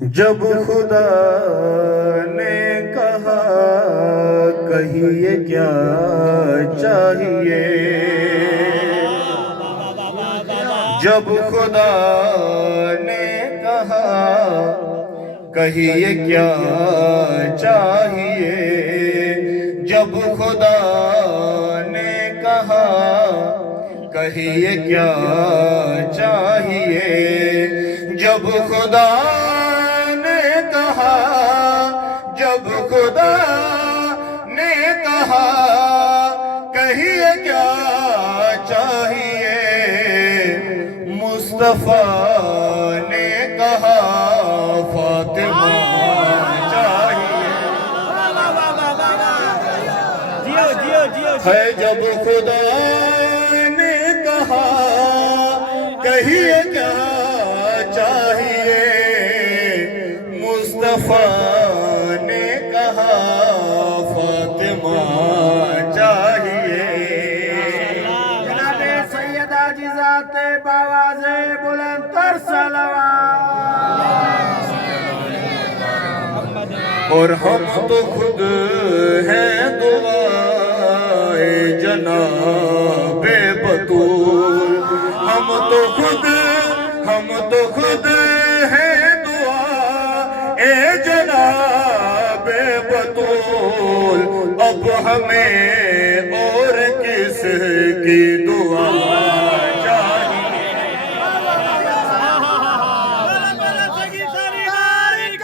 جب خدا نے کہا کہیے کیا چاہیے، جب خدا نے کہا کہیے کیا چاہیے، جب خدا نے کہا کہیے کیا چاہیے، جب خدا نے کہا، جب خدا نے کہا کہیے کیا چاہیے، مصطفیٰ نے کہا فاطمہ چاہیے ہے، جب خدا نے کہا کہیے کیا چاہیے، مصطفیٰ نے کہا فاطمہ چاہیے۔ جناب سیدہ جی ذات باواز بلند تر صلوات۔ اور ہم تو خود ہیں دعائے جناب بطول، ہم تو خود ہیں دعائے جناب بطول، اب ہمیں اور کس کی دعا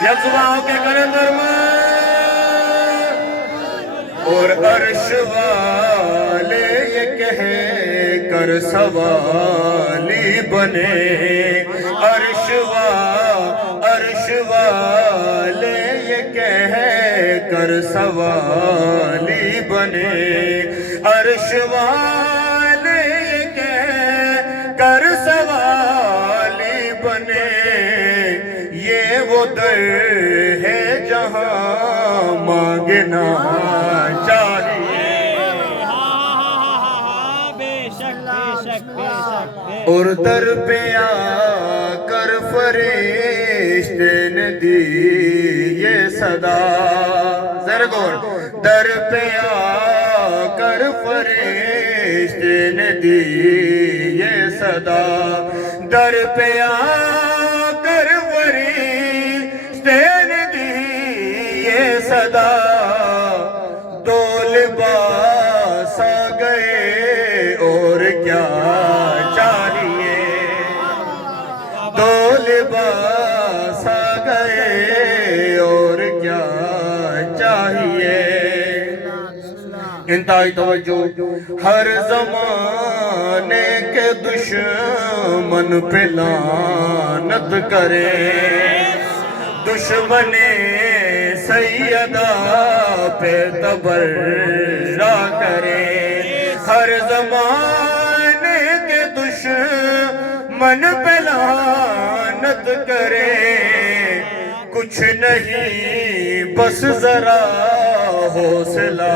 یزواؤں کے کلندر میں، اور عرش والے یہ کہہ کر سوالی بنے، عرش والے یہ کہہ کر سوالی بنے، عرش والے یہ کہہ کر سوالی بنے، یہ وہ در ہے جہاں مانگنا چاہیے، اور در پہ آ کر فرشتے نے دی یہ صدا، ذرا غور، در پہ آ کر فرشتے نے دی یہ صدا، در پہ آ کر فرشتے نے دی یہ صدا، دو لباس آ گئے اور کیا چاہیے، دو لباس آ گئے اور کیا چاہیے۔ انتہائی توجہ، ہر زمانے کے دشمن پہ لعنت کرے، دشمن سیدہ پہ تبرہ کرے، ہر زمانے کے دشمن پہ لعنت کرے، کچھ نہیں بس ذرا حوصلہ